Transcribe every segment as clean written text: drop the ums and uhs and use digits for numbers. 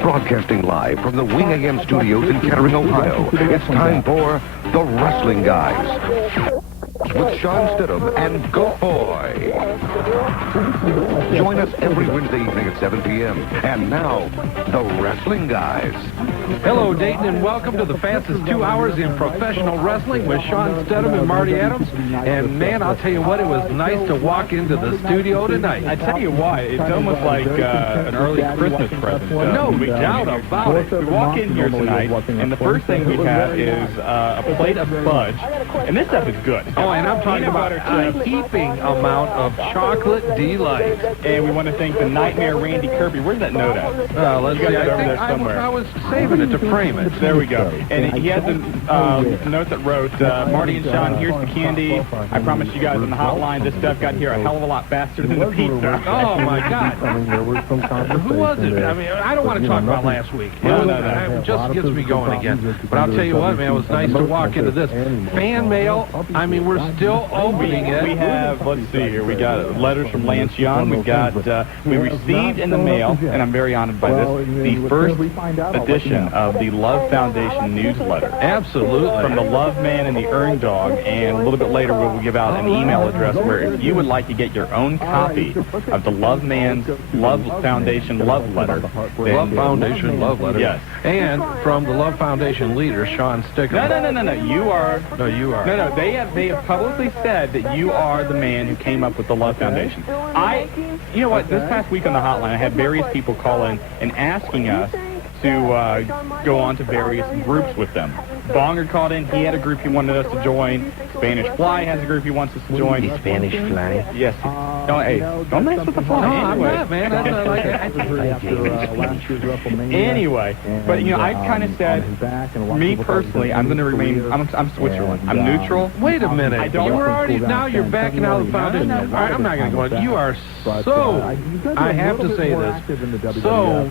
Broadcasting live from the Wing AM studios in Kettering, Ohio, it's time for The Wrestling Guys with Sean Stidham and Goat Boy. Join us every Wednesday evening at 7 p.m. And now, The Wrestling Guys. Hello, Dayton, and welcome to the fastest 2 hours in professional wrestling with Sean Stidham and Marty Adams. And, man, I'll tell you what, it was nice to walk into the studio tonight. I tell you what, it's almost like an early Christmas present. No doubt about it. We walk in here tonight, and the first thing we have is a plate of fudge, and this stuff is good. Oh, and I'm talking about a heaping amount of chocolate delight. And we want to thank the Nightmare Randy Kirby. Where's that note at? Let's see. I was saving it to frame it. There we go. And he has a note that wrote, Marty and Sean, here's the candy. I promise you guys on the hotline, this stuff got here a hell of a lot faster than the pizza. Oh, my God. Who was it? I mean, I don't want to talk about last week. It just gets me going again. But I'll tell you what, man, it was nice to walk into this. Fan mail, I mean, we're still opening it. We have, let's see here, we got letters from Lance Young. We got, we received in the mail, and I'm very honored by this, the first edition of the Love Foundation newsletter. Absolutely. From the Love Man and the Earn Dog, and a little bit later we'll give out an email address where if you would like to get your own copy of the Love Man's Love Foundation Love Letter. Love Foundation Love Letter. Yes. And from the Love Foundation leader, Sean Stidham. No. You are. No, you are. No. They have publicly said that you are the man who came up with the Love Foundation. You know what? This past week on the hotline, I had various people call in and asking us to go on to various groups with them. Bonger called in. He had a group he wanted us to join. Spanish Fly has a group he wants us to join. The Spanish Fly? Yes. Don't mess with the fly. No, I'm not, man. That's not like Anyway, but you know, I kind of said, me personally, I'm going to remain. I'm Switzerland. I'm neutral. Wait a minute. I don't. You were already now. You're backing out of the foundation. All right, I'm not going to go in. You are so. I have to say this. So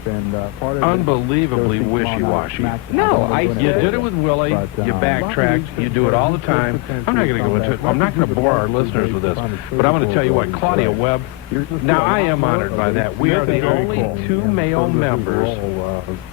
unbelievably wishy-washy. No, you did it with Willie. You backtracked. You do it all the time. I'm not going to go into it. I'm not going to bore our listeners with this. But I'm going to tell you what, Claudia Webb. Now, I am honored by that. We are the only two male members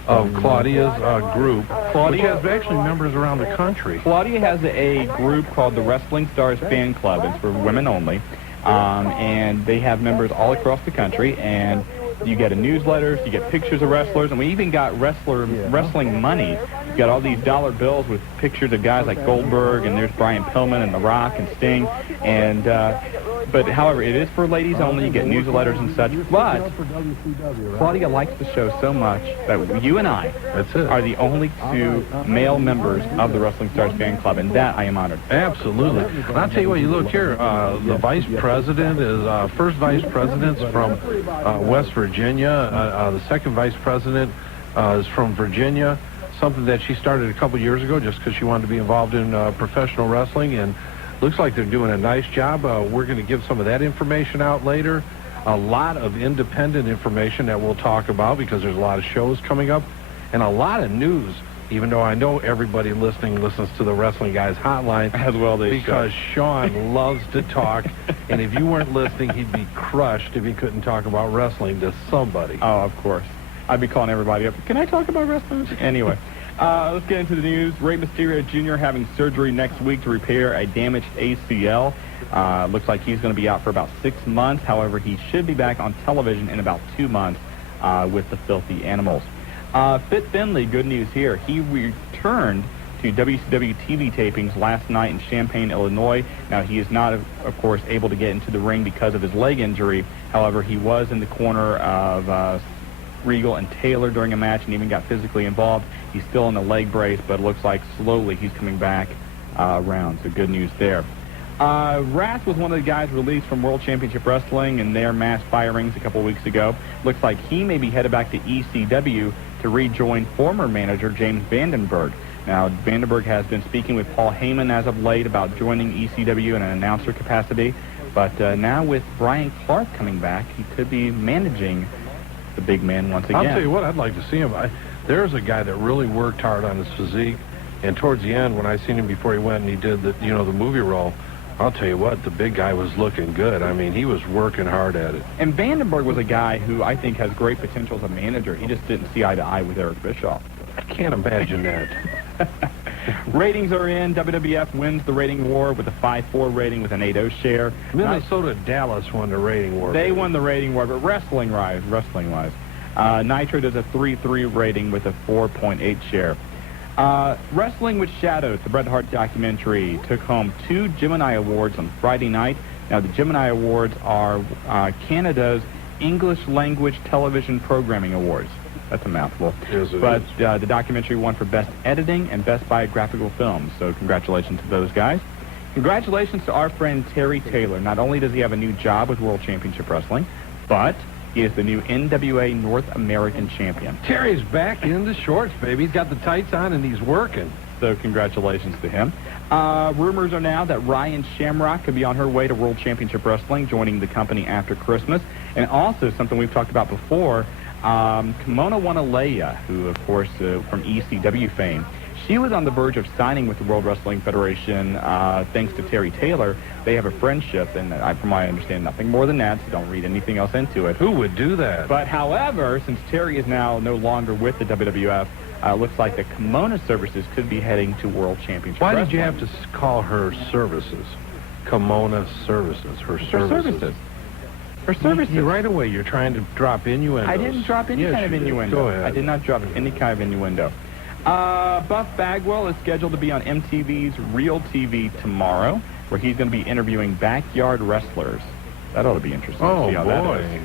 of Claudia's group. Claudia has actually members around the country. Claudia has a group called the Wrestling Stars Fan Club. It's for women only. And they have members all across the country. And you get a newsletter, you get pictures of wrestlers, and we even got wrestling money. You got all these dollar bills with pictures of guys like Goldberg, and there's Brian Pillman and The Rock and Sting. And but however, it is for ladies only. You get newsletters and such. But Claudia likes the show so much that you and I are the only two male members of the Wrestling Stars Fan Club, and that I am honored. Absolutely. And I'll tell you what, you look here, the vice president is, first vice president's from West Virginia. The second vice president is from Virginia, something that she started a couple years ago just because she wanted to be involved in professional wrestling, and looks like they're doing a nice job. We're going to give some of that information out later. A lot of independent information that we'll talk about because there's a lot of shows coming up and a lot of news, even though I know everybody listening listens to the Wrestling Guys hotline. As well they because Sean loves to talk, and if you weren't listening, he'd be crushed if he couldn't talk about wrestling to somebody. Oh, of course. I'd be calling everybody up. Can I talk about wrestling? Anyway. Let's get into the news. Rey Mysterio Jr. having surgery next week to repair a damaged ACL. Looks like he's going to be out for about 6 months. However, he should be back on television in about 2 months with the Filthy Animals. Fit Finlay, good news here. He returned to WCW TV tapings last night in Champaign, Illinois. Now, he is not, of course, able to get into the ring because of his leg injury. However, he was in the corner of Regal and Taylor during a match and even got physically involved. He's still in the leg brace, but it looks like slowly he's coming back around. So good news there. Wrath was one of the guys released from World Championship Wrestling in their mass firings a couple weeks ago. Looks like he may be headed back to ECW to rejoin former manager James Vandenberg. Now, Vandenberg has been speaking with Paul Heyman as of late about joining ECW in an announcer capacity. But now with Brian Clark coming back, he could be managing the big man once again. I'll tell you what, I'd like to see him. There's a guy that really worked hard on his physique, and towards the end, when I seen him before he went and he did the, the movie role, I'll tell you what, the big guy was looking good. I mean, he was working hard at it. And Vandenberg was a guy who I think has great potential as a manager. He just didn't see eye to eye with Eric Bischoff. I can't imagine that. Ratings are in. WWF wins the rating war with a 5.4 rating with an 8.0 share. Minnesota Dallas won the rating war. They won the rating war, but wrestling-wise, Nitro does a 3.3 rating with a 4.8 share. Wrestling with Shadows, the Bret Hart documentary, took home 2 Gemini Awards on Friday night. Now, the Gemini Awards are Canada's English Language Television Programming Awards. That's a mouthful. Yes, it but is. The documentary won for Best Editing and Best Biographical Film, so congratulations to those guys. Congratulations to our friend Terry Taylor. Not only does he have a new job with World Championship Wrestling, but he is the new NWA North American Champion. Terry's back in the shorts, baby. He's got the tights on and he's working. So congratulations to him. Rumors are now that Ryan Shamrock could be on her way to World Championship Wrestling, joining the company after Christmas. And also something we've talked about before, Kimona Wanalea, who, of course, from ECW fame, she was on the verge of signing with the World Wrestling Federation thanks to Terry Taylor. They have a friendship, and from what I understand, nothing more than that, so don't read anything else into it. Who would do that? But, however, since Terry is now no longer with the WWF, looks like the Kimona services could be heading to World Championship Why Wrestling. did you have to call her services? Kimona services. Her services. Her services. Right away, you're trying to drop innuendos. I didn't drop any kind of innuendo. Go ahead. I did not drop any kind of innuendo. Buff Bagwell is scheduled to be on MTV's Real TV tomorrow, where he's going to be interviewing backyard wrestlers. That ought to be interesting to see how that boy. is.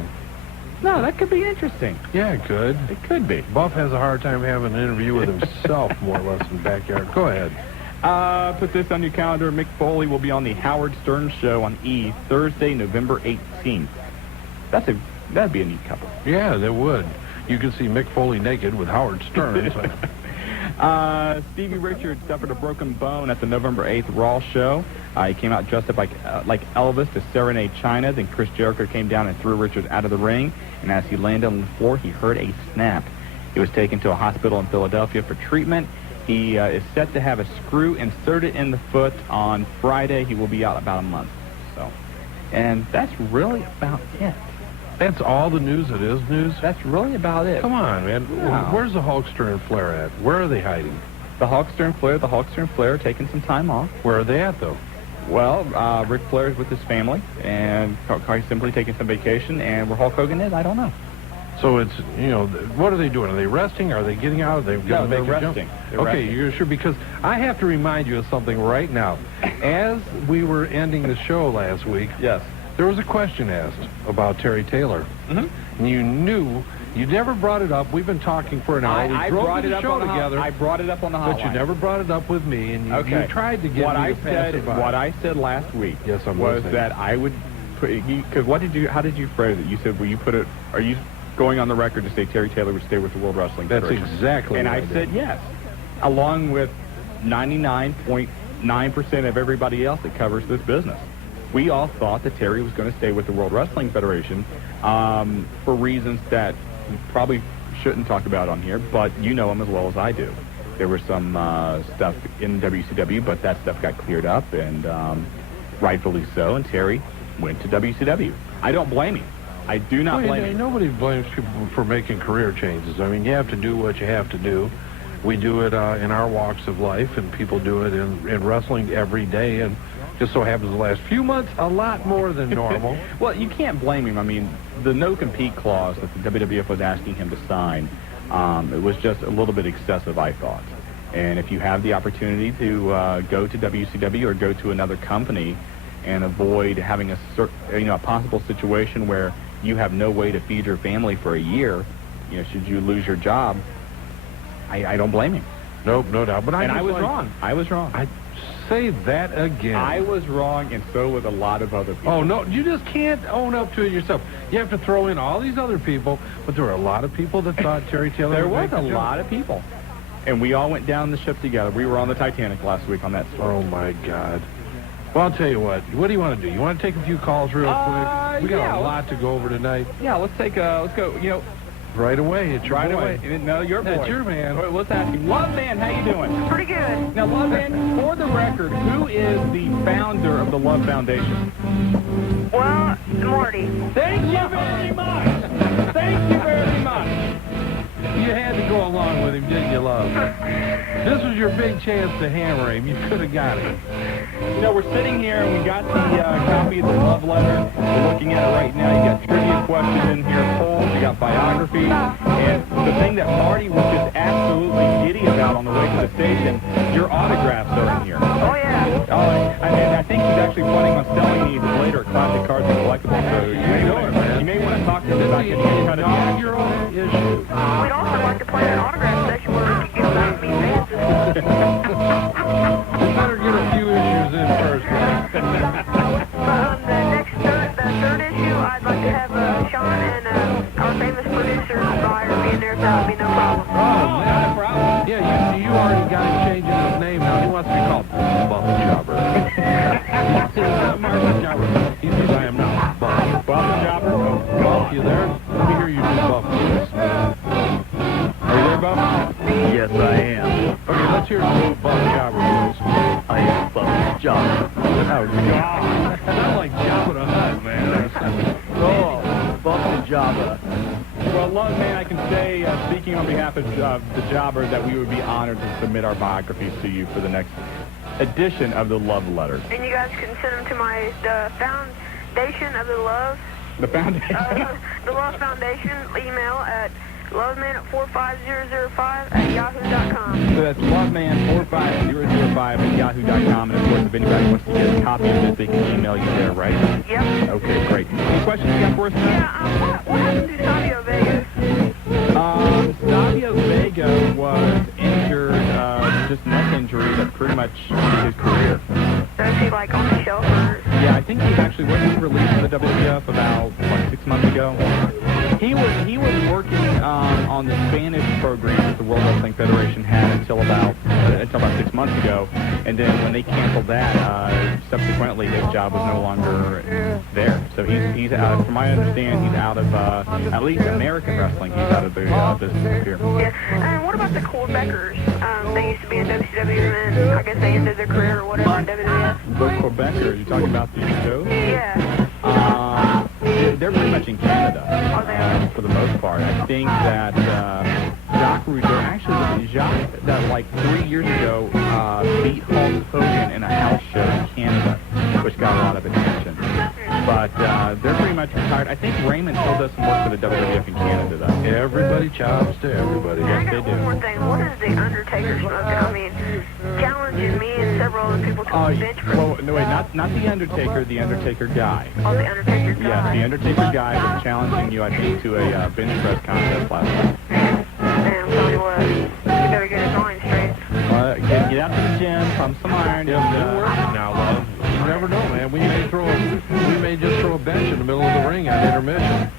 No, that could be interesting. Yeah, it could. It could be. Buff has a hard time having an interview with himself, more or less, in the backyard. Go ahead. Put this on your calendar. Mick Foley will be on the Howard Stern Show on E! Thursday, November 18th. That'd be a neat couple. Yeah, that would. You could see Mick Foley naked with Howard Stern. Stevie Richards suffered a broken bone at the November 8th Raw show. He came out dressed up like Elvis to serenade China. Then Chris Jericho came down and threw Richards out of the ring. And as he landed on the floor, he heard a snap. He was taken to a hospital in Philadelphia for treatment. He is set to have a screw inserted in the foot on Friday. He will be out about a month. And that's really about it. That's all the news that is news? That's really about it. Come on, man. No. Where's the Hulkster and Flair at? Where are they hiding? The Hulkster and Flair are taking some time off. Where are they at, though? Well, Ric Flair is with his family, and he's simply taking some vacation, and where Hulk Hogan is, I don't know. So it's, what are they doing? Are they resting? Are they getting out? Are they going to they're make a resting. jump? They're Okay, resting. you're sure? Because I have to remind you of something right now. As we were ending the show last week, Yes. there was a question asked about Terry Taylor. Mm-hmm. And you knew, you never brought it up. We've been talking for an hour. I We drove brought to it the up show on the together. I brought it up on the hotline. But you never brought it up with me, and you tried to get what me I to pass said. it by. What I said last week Yes, I'm was listening. that I would put. Because how did you phrase it? You said, "Will you put it? Are you going on the record to say Terry Taylor would stay with the World Wrestling That's Federation?" exactly And what I I did. said yes, along with 99.9% of everybody else that covers this business. We all thought that Terry was going to stay with the World Wrestling Federation for reasons that we probably shouldn't talk about on here, but you know him as well as I do. There was some stuff in WCW, but that stuff got cleared up, and rightfully so, and Terry went to WCW. I don't blame him. I do not blame him. Nobody blames people for making career changes. I mean, you have to do what you have to do. We do it in our walks of life, and people do it in wrestling every day, and just so happens the last few months, a lot more than normal. Well, you can't blame him. I mean, the no-compete clause that the WWF was asking him to sign, it was just a little bit excessive, I thought. And if you have the opportunity to go to WCW or go to another company and avoid having a possible situation where you have no way to feed your family for a year, should you lose your job, I don't blame him. Nope, no doubt. But I was wrong. I was wrong. I say that again. I was wrong, and so was a lot of other people. Oh, no, you just can't own up to it yourself. You have to throw in all these other people, but there were a lot of people that thought Terry Taylor There would was make a the jump. lot of people. And we all went down the ship together. We were on the Titanic last week on that story. Oh, my God. Well, I'll tell you what. What do you want to do? You want to take a few calls real quick? We got yeah, a lot to go over tonight. Yeah, let's go. Right away. It's your Right boy. away. No, your boy. That's your man. Wait, let's ask him. Love Man, how you doing? Pretty good. Now, Love Man, for the record, who is the founder of the Love Foundation? Well, Marty. Thank you very much. Thank you very much. You had to go along with him, didn't you, Love? This was your big chance to hammer him. You could have got him. You know, we're sitting here and we got the copy of the love letter. We're looking at it right now. You got trivia questions in here, polls. You got biography. And the thing that Marty was just absolutely giddy about on the way to the station, your autographs are in here. Oh, yeah. And I think he's actually planning on selling these later at Classic Cards and Collectibles. So you may want to talk to him about getting any kind of inaugural issue. We'd also like to plan an autograph session where we could give them me fans. You better get a few issues in first, man. The third issue, I'd like to have Sean and our famous producer, Buyer, be in there, so that would be no problem. Oh, man. Yeah, you already got him changing his name now. He wants to be called Buff Jobber. Marshall Jobber. He says, I am not Buff. Buff Jobber. Buff, you there? Let me hear you do Buff voice. Are you there, Buff? Yes, I am. Okay, let's hear some Buff Jobber voice. I am Buff Jobber. Oh, God. Sound like Jabba the Hutt, man. Oh, Buff and Jabba. Well, Love Man, I can say, speaking on behalf of the Jobber, that we would be honored to submit our biographies to you for the next edition of the Love Letters. And you guys can send them to the Foundation of the Love. The Foundation? The Love Foundation, email at loveman45005@yahoo.com. So that's loveman45005@yahoo.com. And, of course, if anybody wants to get a copy of it, they can email you there, right? Yep. Okay, great. Any questions you got for us tonight? Yeah, what happened to Savio Vega? Savio Vega was injured, just neck injury that pretty much ended his career. So is he, like, on the shelf or... Yeah, I think he actually wasn't released from the WWF about, 6 months ago. He was working on the Spanish program that the World Wrestling Federation had until about 6 months ago, and then when they canceled that, subsequently his job was no longer there. So he's out. From my understanding, he's out of at least American wrestling. He's out of the business here. Yeah. And what about the Quebecers? They used to be in WCW, and I guess they ended their career or whatever in WWF. The Quebecers, you're talking about the show? Yeah. They're pretty much in Canada for the most part. I think that Jacques Rougeau, actually Jacques, that like 3 years ago beat Hulk Hogan in a house show in Canada, which got a lot of attention. But they're pretty much retired. I think Raymond still does some work for the WWF in Canada, though. Everybody chops to everybody. I Yes, got they one more do. thing. What is the Undertaker smoking? I mean, challenging me and several other people to a bench press. Well, no, wait, not the Undertaker guy. Oh, the Undertaker guy. Yes, the Undertaker guy was challenging you, I think, to a bench press contest last night. Man, I'm telling you what, you better get his line straight. Get out to the gym, pump some iron. Yeah, we're working now, Love. You never know, man. We may just throw a bench in the middle of the ring at intermission.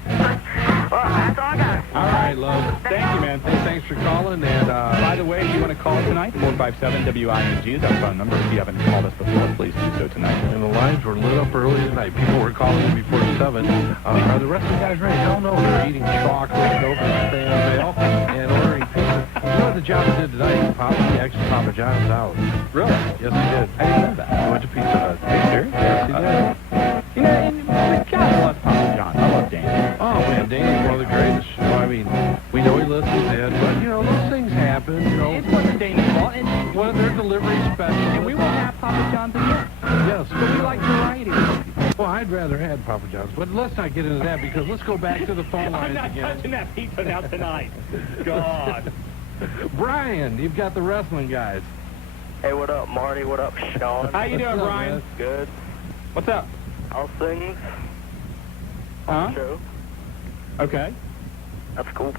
Well, that's all I got. All right, Love. Thank you, man. Hey, thanks for calling. And By the way, if you want to call tonight, 457-WING is our phone number. If you haven't called us before, please do so tonight. and the lines were lit up early tonight. People were calling before 7. Are the rest of the guys ready? Hell no. They're eating chocolate, open Fan Mail, and ordering pizza. You know what the job did tonight? He actually Papa John's out. Really? Yes, he did. I didn't know that. He went to Pizza Hut. Are you serious? Yes, he did. You know, and God bless Papa John. I love Danny. Oh, man, Danny's one of the greatest. Well, I mean, we know he listens in, but, you know, those things happen, you know. It wasn't Danny's fault, and Well, their delivery special. we won't have Papa John's again. Yes. But we like variety. Well, I'd rather have Papa John's, but let's not get into that because let's go back to the phone I'm lines not again. touching that pizza now tonight. God. Brian, you've got the wrestling guys. Hey, what up, Marty? What up, Sean? How you doing, What's up, Brian? man? Good. What's up? How's things? Huh? Show. Okay. That's cool.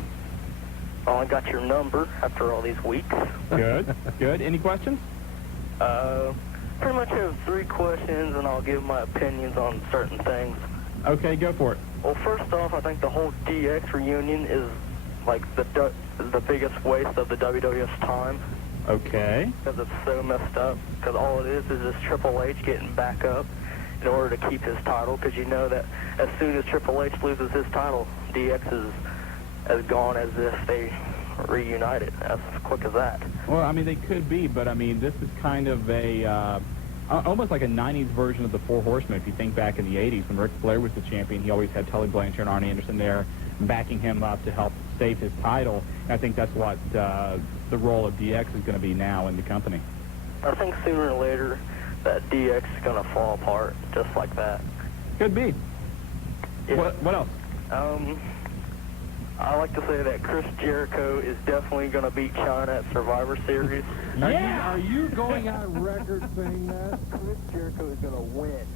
Finally got your number after all these weeks. Good. Good. Any questions? Pretty much have 3 questions, and I'll give my opinions on certain things. Okay, go for it. Well, first off, I think the whole DX reunion is like the biggest waste of the WWF's time Okay. because it's so messed up. Because all it is just Triple H getting back up in order to keep his title. Because you know that as soon as Triple H loses his title, DX is as gone as if they reunited as quick as that. Well, I mean, they could be, but I mean, this is kind of a almost like a 90s version of the Four Horsemen. If you think back in the 80s when Ric Flair was the champion, he always had Tully Blanchard and Arn Anderson there backing him up to help save his title. And I think that's what the role of DX is going to be now in the company. I think sooner or later that DX is going to fall apart just like that. Could be. Yeah. What else? I like to say that Chris Jericho is definitely going to beat China at Survivor Series. Are you going on record saying that? Chris Jericho is going to win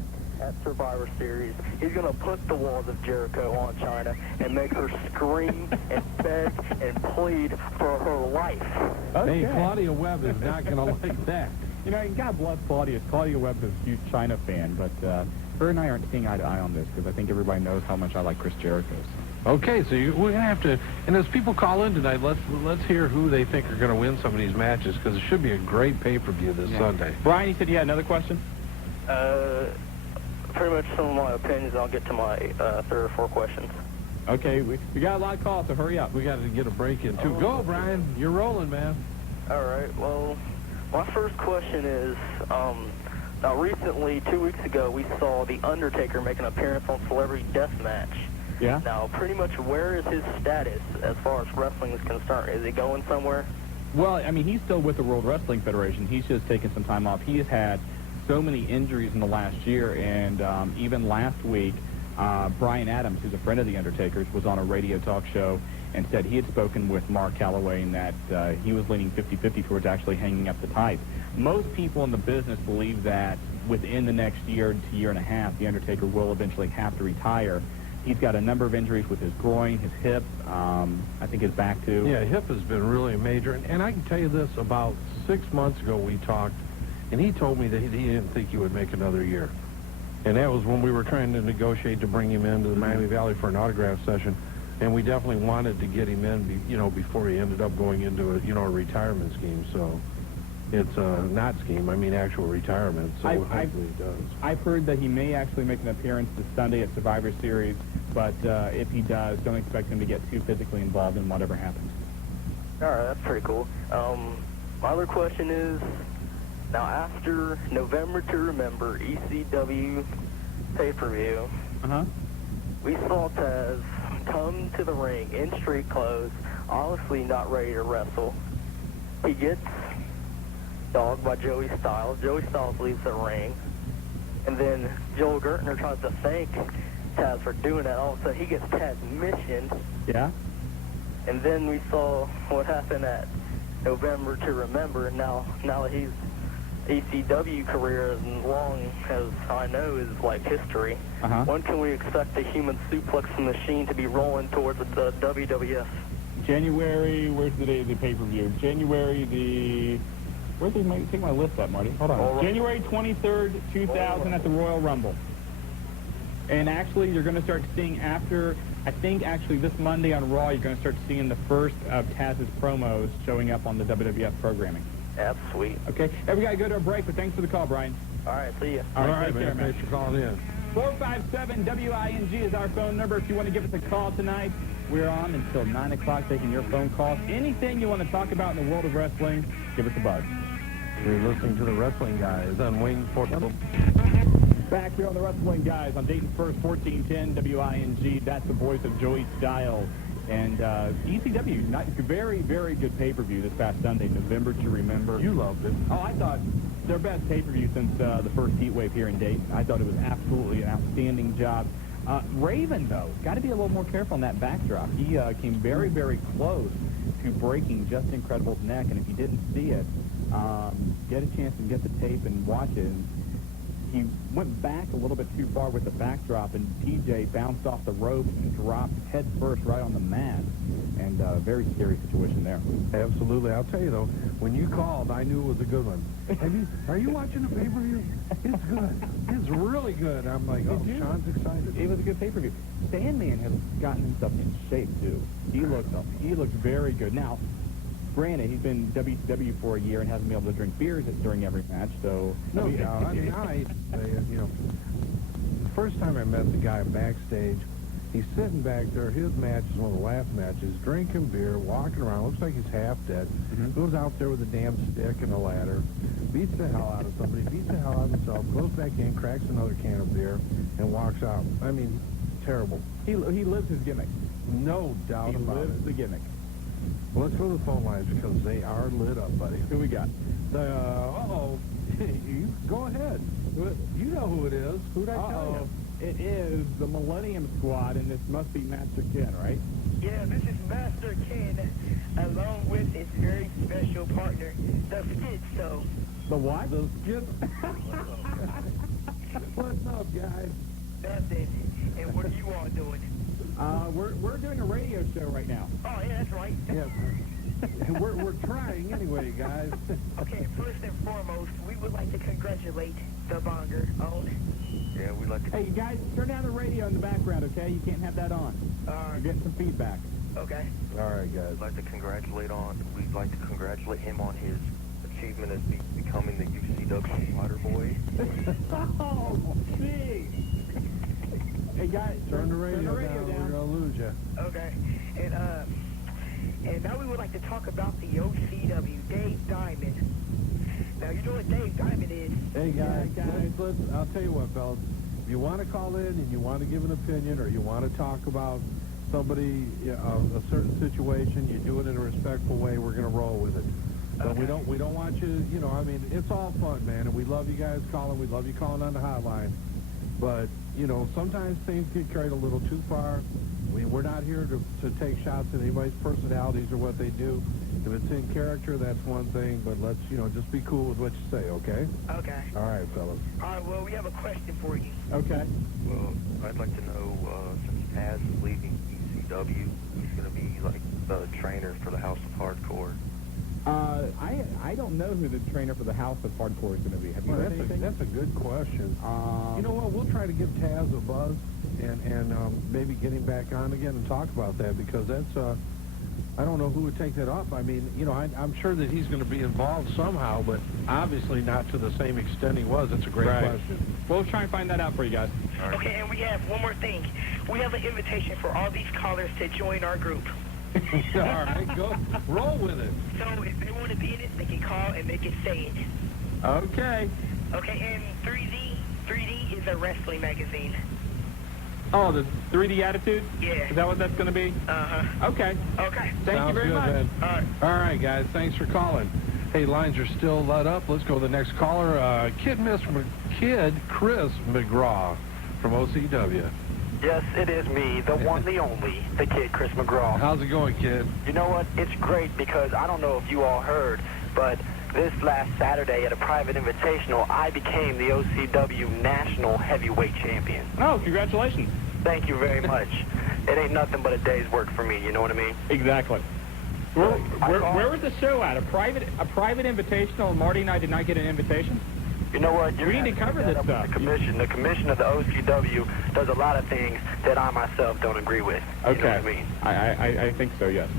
at Survivor Series. He's going to put the walls of Jericho on China and make her scream and beg and plead for her life. Hey, Claudia Webb is not going to like that. You know, and God bless Claudia. Claudia Webb is a huge China fan, but her and I aren't seeing eye to eye on this because I think everybody knows how much I like Chris Jericho. So. Okay, so we're going to have to, and as people call in tonight, let's hear who they think are going to win some of these matches because it should be a great pay-per-view this Sunday. Brian, you said you had another question? Pretty much some of my opinions. I'll get to my 3 or 4 questions. Okay, we got a lot of calls, so hurry up. We got to get a break in, too. Go, Brian. You're rolling, man. All right, well, my first question is, now recently, 2 weeks ago, we saw The Undertaker make an appearance on Celebrity Deathmatch. Yeah? Now, pretty much where is his status as far as wrestling is concerned? Is he going somewhere? Well, I mean, he's still with the World Wrestling Federation. He's just taken some time off. He has had so many injuries in the last year, and even last week, Brian Adams, who's a friend of The Undertaker's, was on a radio talk show and said he had spoken with Mark Calloway and that he was leaning 50-50 towards actually hanging up the tights. Most people in the business believe that within the next year to year and a half, The Undertaker will eventually have to retire. He's got a number of injuries with his groin, his hip, I think his back too. Yeah, hip has been really major. And I can tell you this, about 6 months ago we talked, and he told me that he didn't think he would make another year. And that was when we were trying to negotiate to bring him into the Miami Valley for an autograph session. And we definitely wanted to get him in, before he ended up going into a retirement scheme. So it's not scheme, I mean actual retirement. So hopefully he does. I've heard that he may actually make an appearance this Sunday at Survivor Series, but if he does, don't expect him to get too physically involved in whatever happens. All right, that's pretty cool. My other question is, now after November to Remember ECW pay-per-view, we saw Taz come to the ring in street clothes, obviously not ready to wrestle. He gets dogged by Joey Styles. Joey Styles leaves the ring. And then Joel Gertner tries to thank Taz for doing that. All of a sudden, he gets Taz missioned. Yeah? And then we saw what happened at November to Remember. Now that he's ECW career as long as I know is like history. When can we expect the human suplex machine to be rolling towards the WWF? January, where's the day of the pay-per-view? January the... Where's the... Take my list up, Marty. Hold on. January 23rd, 2000 at the Royal Rumble. And actually, you're going to start seeing after... I think actually this Monday on Raw, you're going to start seeing the first of Taz's promos showing up on the WWF programming. That's sweet. Okay. Hey, we got to go to a break, but thanks for the call, Brian. All right, see ya. All right, man. care, Thanks for calling in. 457-WING is our phone number. If you want to give us a call tonight, we're on until 9 o'clock taking your phone calls. Anything you want to talk about in the world of wrestling, give us a buzz. You're listening to the Wrestling Guys on Wing 4. Back here on the Wrestling Guys on Dayton First, 1410 WING. That's the voice of Joey Styles. And ECW, very, very good pay-per-view this past Sunday, November to Remember. You loved it. Oh, I thought their best pay-per-view since the first heat wave here in Dayton. I thought it was absolutely an outstanding job. Raven, though, got to be a little more careful on that backdrop. He came very, very close to breaking Justin Incredible's neck, and if you didn't see it, get a chance and get the tape and watch it. He went back a little bit too far with the backdrop, and TJ bounced off the ropes and dropped head first right on the mat. And very scary situation there. Absolutely. I'll tell you, though, when you called, I knew it was a good one. Are you watching the pay-per-view? It's good. It's really good. I'm like, oh, Sean's excited. It was a good pay-per-view. Sandman has gotten himself in shape, too. He looks very good. Now, granted, he's been WCW for a year and hasn't been able to drink beers during every match, so... No, I mean, the first time I met the guy backstage, He's sitting back there. His match is one of the last matches, drinking beer, walking around. Looks like he's half dead. Goes out there with a damn stick and a ladder, beats the hell out of somebody, beats the hell out of himself, goes back in, cracks another can of beer, and walks out. I mean, terrible. He lives his gimmick. No doubt He about lives it. the gimmick. Well, let's go to the phone lines because they are lit up, buddy. Who we got? You go ahead. You know who it is. Who'd I tell you? It is the Millennium Squad, and this must be Master Ken, right? Yeah, this is Master Ken, along with his very special partner, the Schizo. The what? The skip. What's up, guys? Nothing. And what are you all doing? We're doing a radio show right now. Oh, yeah, that's right. Yeah. We're trying anyway, guys. Okay, first and foremost, we would like to congratulate the Bonger on. Yeah, we'd like to... Hey, you guys, turn down the radio in the background, okay? You can't have that on. We're getting some feedback. Okay. All right, guys. We'd like to congratulate him on his achievement as becoming the UCW Water Boy. Oh, gee. Hey, guys, Turn the radio down. We're down. gonna lose you. Okay. And now we would like to talk about the OCW, Dave Diamond. Now, you know what Dave Diamond is? Hey, guys, I'll tell you what, fellas. If you want to call in and you want to give an opinion or you want to talk about somebody, a certain situation, you do it in a respectful way, we're going to roll with it. But Okay. we don't want you, I mean, it's all fun, man, and we love you guys calling. We love you calling on the hotline. But, sometimes things get carried a little too far. We're not here to take shots at anybody's personalities or what they do. If it's in character, that's one thing, but let's, just be cool with what you say, okay? Okay. All right, fellas. All right, well, we have a question for you. Okay. Well, I'd like to know, since Taz is leaving ECW, who's going to be, like, the trainer for the House of Hardcore? I don't know who the trainer for the House of Hardcore is going to be. Have you heard anything? That's a good question. You know what? We'll try to give Taz a buzz and maybe get him back on again and talk about that because that's, I don't know who would take that up. I mean, I'm sure that he's going to be involved somehow, but obviously not to the same extent he was. That's a great question. We'll try and find that out for you guys. Okay, and we have one more thing. We have an invitation for all these callers to join our group. All right, go. Roll with it. So if they want to be in it, they can call and they can say it. Okay. Okay, and 3D is a wrestling magazine. Oh, the 3D Attitude? Yeah. Is that what that's going to be? Uh-huh. Okay. Okay. Thank Sounds you very good, much. man. All right. All right, guys. Thanks for calling. Hey, lines are still lit up. Let's go to the next caller. Kid Chris McGraw from OCW. Yes, it is me, the one, the only, the kid, Chris McGraw. How's it going, kid? You know what? It's great because I don't know if you all heard, but this last Saturday at a private invitational, I became the OCW National Heavyweight Champion. Oh, congratulations. Thank you very much. It ain't nothing but a day's work for me, you know what I mean? Exactly. Where was the show at? A private invitational, and Marty and I did not get an invitation? You know what? We need to cover this stuff. The commission of the OCW does a lot of things that I myself don't agree with. You know what I mean? I think so, yes.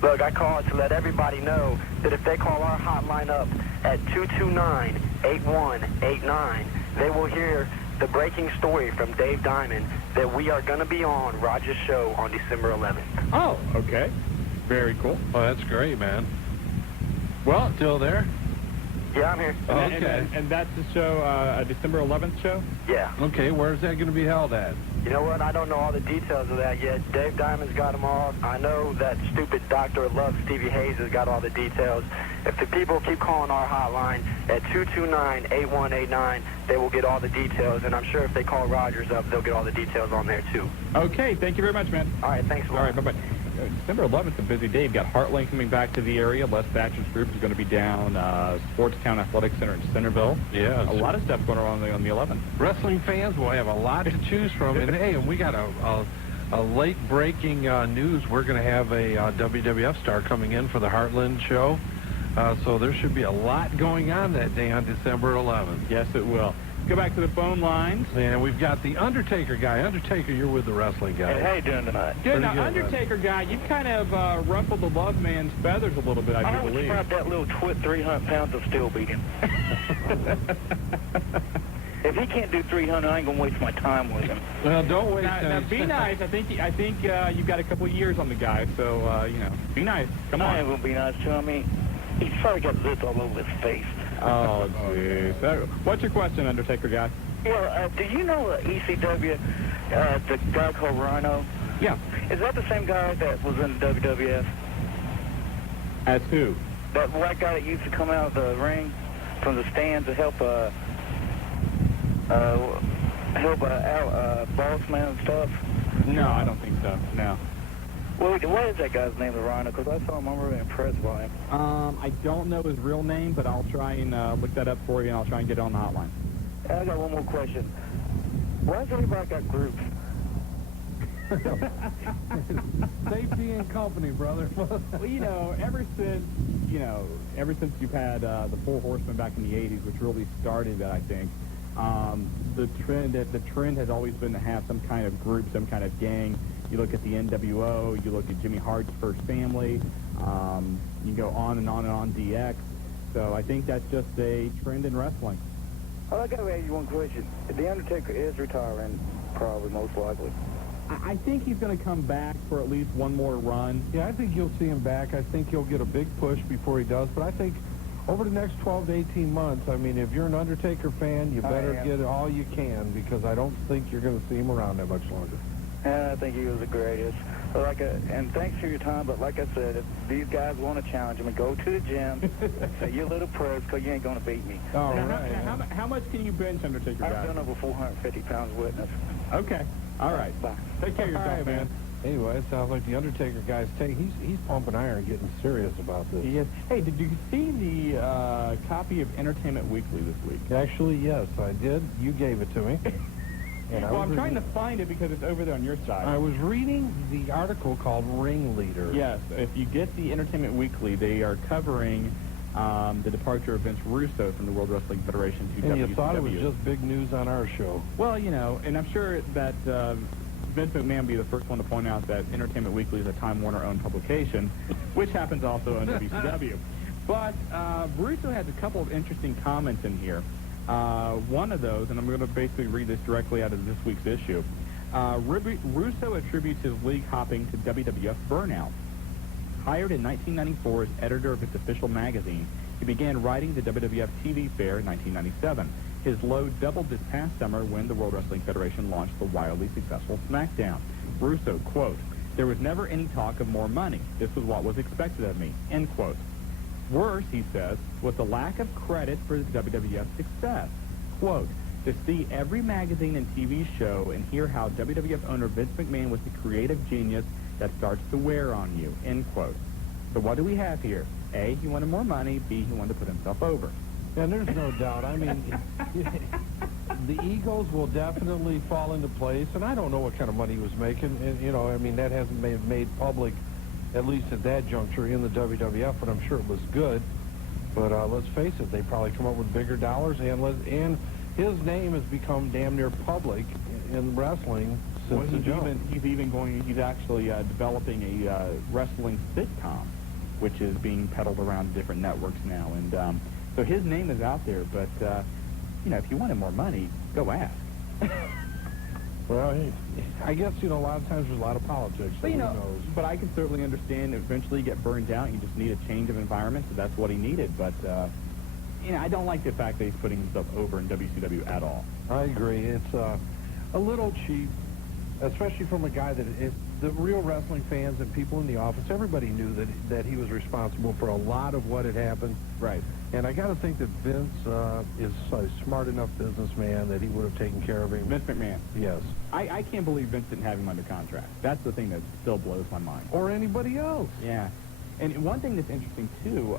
Look, I called to let everybody know that if they call our hotline up at 229-8189, they will hear the breaking story from Dave Diamond that we are going to be on Roger's show on December 11th. Oh, okay. Very cool. Oh, that's great, man. Well, Still there? Yeah, I'm here. Okay. And that's the show, a December 11th show? Yeah. Okay, where's that going to be held at? You know what? I don't know all the details of that yet. Dave Diamond's got them all. I know that stupid Doctor of Love, Stevie Hayes, has got all the details. If the people keep calling our hotline at 229-8189, they will get all the details. And I'm sure if they call Rogers up, they'll get all the details on there, too. Okay, thank you very much, man. All right, thanks a lot. All right, bye-bye. December 11th is a busy day. You've got Heartland coming back to the area. Les Thatcher's group is going to be down Sportstown Athletic Center in Centerville. Yeah. A lot of stuff going on the 11th. Wrestling fans will have a lot to choose from. And, hey, we got a late-breaking news. We're going to have a WWF star coming in for the Heartland show. So there should be a lot going on that day on December 11th. Yes, it will. Go back to the phone lines. And we've got the Undertaker guy. Undertaker, you're with the wrestling guy. Hey, how you doing tonight? Good. Now, good, Undertaker guy, you kind of ruffled the love man's feathers a little bit, I do would believe. grab that little twit 300 pounds of steel beating. If he can't do 300, I ain't gonna waste my time with him. Well, don't waste Now, be nice. I think you've got a couple of years on the guy, so you know, be nice. Come I on. ain't gonna be nice to him. He's probably got zits all over his face. Oh, jeez. What's your question, Undertaker guy? Yeah, do you know ECW, the guy called Rhino? Yeah. Is that the same guy that was in the WWF? As who? That white guy that used to come out of the ring from the stands to help out boss man and stuff? No, I don't think so. No. Well, what is that guy's name, the Rhino? Because I saw him, I'm really impressed by him. I don't know his real name, but I'll try and look that up for you, and I'll try and get it on the hotline. I got one more question. Why has everybody got groups? Safety and company, brother. Well, you know, ever since you've had the Four Horsemen back in the 80s, which really started that, I think, the trend has always been to have some kind of group, some kind of gang. You look at the NWO, you look at Jimmy Hart's First Family, you go on and on and on, DX. So I think that's just a trend in wrestling. Oh, I got to ask you one question. The Undertaker is retiring, probably, most likely. I think he's going to come back for at least one more run. Yeah, I think you'll see him back. I think he'll get a big push before he does. But I think over the next 12 to 18 months, I mean, if you're an Undertaker fan, you better get all you can, because I don't think you're going to see him around that much longer. And I think he was the greatest. But and thanks for your time, but like I said, if these guys want to challenge him, go to the gym, say your little prayers, because you ain't going to beat me. All Now, right. how much can you bench, Undertaker I've guy? done over 450 pounds witness. Okay. All right. Bye. Take care of All yourself, right, man. Anyway, it sounds like the Undertaker guy's he's pumping iron, getting serious about this. Yes. Hey, did you see the copy of Entertainment Weekly this week? Actually, yes, I did. You gave it to me. And Well, I'm trying to find it because it's over there on your side. I was reading the article called Ringleader. Yes, if you get the Entertainment Weekly, they are covering the departure of Vince Russo from the World Wrestling Federation to And WCW. you thought it was just big news on our show. Well, you know, and I'm sure that Vince McMahon will be the first one to point out that Entertainment Weekly is a Time Warner-owned publication, which happens also on WCW. But Russo has a couple of interesting comments in here. One of those, and I'm going to basically read this directly out of this week's issue. Russo attributes his league hopping to WWF burnout. Hired in 1994 as editor of its official magazine, he began writing the WWF TV Fair in 1997. His load doubled this past summer when the World Wrestling Federation launched the wildly successful SmackDown. Russo, quote, "There was never any talk of more money. This was what was expected of me," end quote. Worse, he says, was the lack of credit for the WWF success. Quote, "To see every magazine and TV show and hear how WWF owner Vince McMahon was the creative genius that starts to wear on you," end quote. So what do we have here? A, he wanted more money. B, he wanted to put himself over. And there's no doubt. I mean, the egos will definitely fall into place. And I don't know what kind of money he was making. And, you know, I mean, that hasn't been made public, at least at that juncture in the WWF, but I'm sure it was good. But let's face it, they probably come up with bigger dollars, and his name has become damn near public in wrestling since the jump. He's actually developing a wrestling sitcom, which is being peddled around different networks now. And so his name is out there, but, you know, if you wanted more money, go ask. Well, I guess, you know, a lot of times there's a lot of politics. But, you who know, knows? but I can certainly understand eventually you get burned out. You just need a change of environment, so that's what he needed. But, you know, I don't like the fact that he's putting himself over in WCW at all. I agree. It's a little cheap, especially from a guy that the real wrestling fans and people in the office, everybody knew that he was responsible for a lot of what had happened. Right. And I got to think that Vince is a smart enough businessman that he would have taken care of him. Vince McMahon. Yes. I can't believe Vince didn't have him under contract. That's the thing that still blows my mind. Or anybody else. Yeah. And one thing that's interesting, too,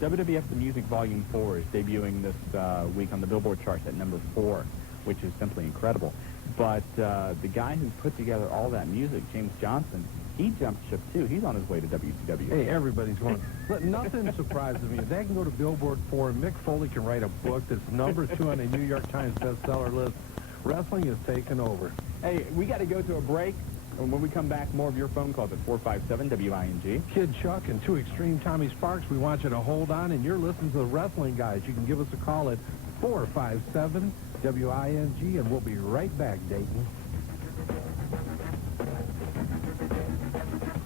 WWF The Music Volume 4 is debuting this week on the Billboard charts at number 4, which is simply incredible. But the guy who put together all that music, James Johnson, he jumped ship, too. He's on his way to WCW. Hey, everybody's going. Nothing surprises me. If they can go to Billboard 4 and Mick Foley can write a book that's number 2 on the New York Times bestseller list, wrestling is taken over. Hey, we got to go to a break. And when we come back, more of your phone calls at 457-WING. Kid Chuck and Two Extreme Tommy Sparks, we want you to hold on, and you're listening to the Wrestling Guys. You can give us a call at 457 WING, and we'll be right back, Dayton.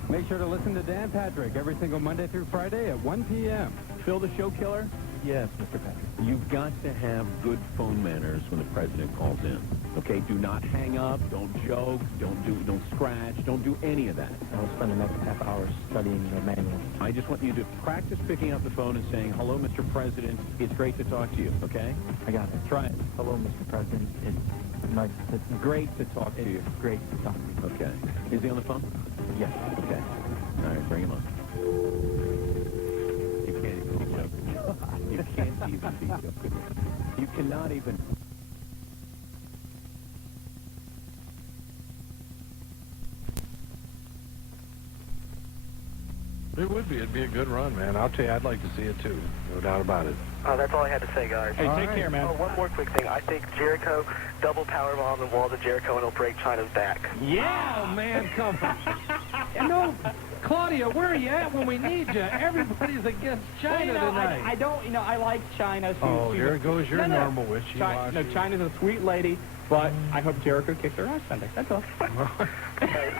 Make sure to listen to Dan Patrick every single Monday through Friday at 1 p.m. Phil the Show Killer? Yes, Mr. Patrick. You've got to have good phone manners when the president calls in. Okay, do not hang up, don't joke, don't scratch, don't do any of that. I'll spend the next half hour studying the manual. I just want you to practice picking up the phone and saying, "Hello, Mr. President. It's great to talk to you." Okay? I got it. Try it. Hello, Mr. President. It's nice. It's Great to talk to you. great to talk to you. Okay. Is he on the phone? Yes. Okay. All right, bring him on. You can't even be joking. You can't even be joking. You cannot even... It would be. It'd be a good run, man. I'll tell you, I'd like to see it, too. No doubt about it. That's all I had to say, guys. Hey, take care, man. Oh, one more quick thing. I think Jericho double powerbomb the walls of Jericho and it'll break China's back. Yeah, man, come on. No, Claudia, where are you at when we need you? Everybody's against China tonight. I don't, I like China. Oh, here goes your normal wishy-washy. No, China's a sweet lady, but I hope Jericho kicks her ass Sunday. That's all.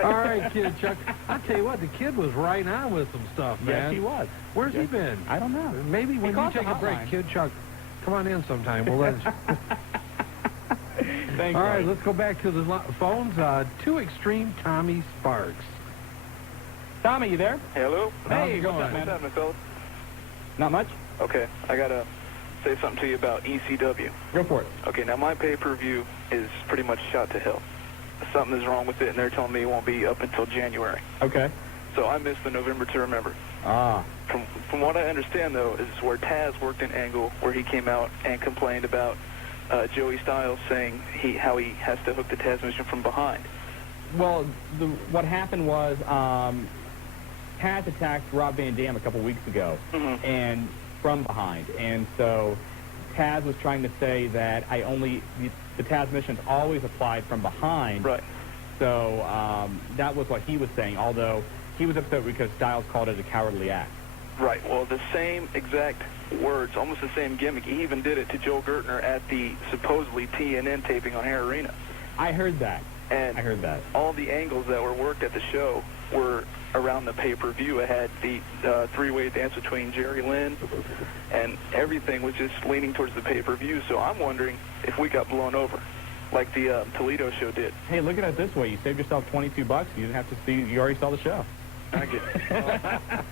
All right, Kid Chuck. I'll tell you what, the kid was right on with some stuff, man. Yes, he was. Where's he been? I don't know. Maybe when you called take the a break, hotline. Kid Chuck, come on in sometime. We'll let you. Thanks, All right, buddy. let's go back to the phones. Too Extreme Tommy Sparks. Tommy, you there? Hello? How's it going? what's up, What's man? happening, fellas? Not much? Okay, I gotta say something to you about ECW. Go for it. Okay, now my pay-per-view is pretty much shot to hell. Something is wrong with it, and they're telling me it won't be up until January. Okay. So I missed the November to Remember. Ah. From what I understand, though, is where Taz worked an angle where he came out and complained about Joey Styles saying how he has to hook the Taz mission from behind. Well, what happened was Taz attacked Rob Van Dam a couple weeks ago, and from behind. And so Taz was trying to say that the Taz mission's always applied from behind. Right. So that was what he was saying, although he was upset because Styles called it a cowardly act. Right. Well, the same exact words, almost the same gimmick. He even did it to Joel Gertner at the supposedly TNN taping on Hair Arena. I heard that. And I heard that. all the angles that were worked at the show were around the pay-per-view. It had the three-way dance between Jerry Lynn, and everything was just leaning towards the pay-per-view. So I'm wondering if we got blown over, like the Toledo show did. Hey, look at it this way. You saved yourself $22. You didn't have to see. You already saw the show. I get it.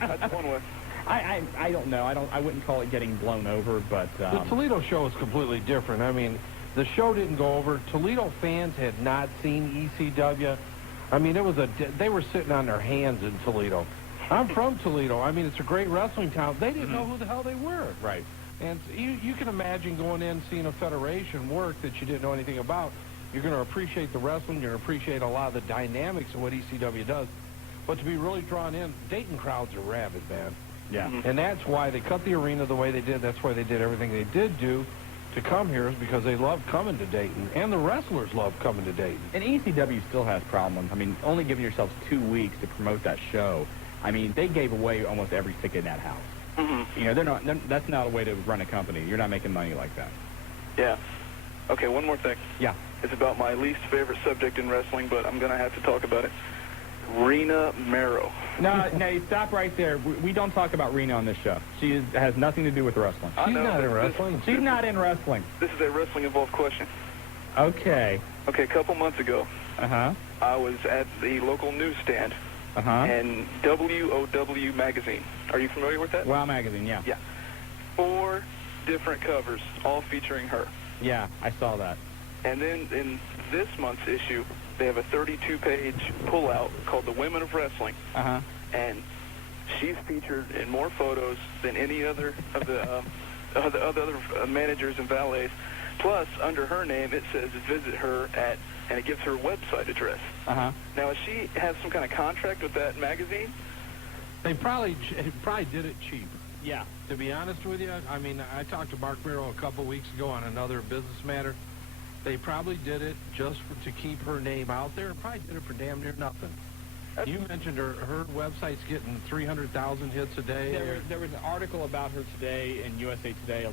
That's one way. I don't know. I wouldn't call it getting blown over, but The Toledo show is completely different. I mean, the show didn't go over. Toledo fans had not seen ECW. I mean, they were sitting on their hands in Toledo. I'm from Toledo. I mean, it's a great wrestling town. They didn't know who the hell they were. Right. And you can imagine going in, seeing a federation work that you didn't know anything about. You're going to appreciate the wrestling. You're going to appreciate a lot of the dynamics of what ECW does. But to be really drawn in, Dayton crowds are rabid, man. Yeah. And that's why they cut the arena the way they did. That's why they did everything they did do to come here, is because they love coming to Dayton. And the wrestlers love coming to Dayton. And ECW still has problems. I mean, only giving yourselves 2 weeks to promote that show. I mean, they gave away almost every ticket in that house. Mm-hmm. You know, that's not a way to run a company. You're not making money like that. Yeah. Okay, one more thing. Yeah. It's about my least favorite subject in wrestling, but I'm going to have to talk about it. Rena Mero. No, stop right there. We don't talk about Rena on this show. She has nothing to do with wrestling. I She's know, not in but wrestling. She's not in wrestling. This is a wrestling-involved question. Okay. Okay, a couple months ago, Uh-huh. I was at the local newsstand Uh-huh. and WOW magazine. Are you familiar with that? WOW Magazine, yeah. Yeah. 4 different covers, all featuring her. Yeah, I saw that. And then in this month's issue, they have a 32-page pullout called The Women of Wrestling. Uh-huh. And she's featured in more photos than any other of the other managers and valets. Plus, under her name, it says visit her at, and it gives her website address. Uh-huh. Now, does she have some kind of contract with that magazine? They probably did it cheap. Yeah. To be honest with you, I mean, I talked to Mark Mero a couple weeks ago on another business matter. They probably did it just to keep her name out there. Probably did it for damn near nothing. You mentioned her website's getting 300,000 hits a day. There was an article about her today in USA Today,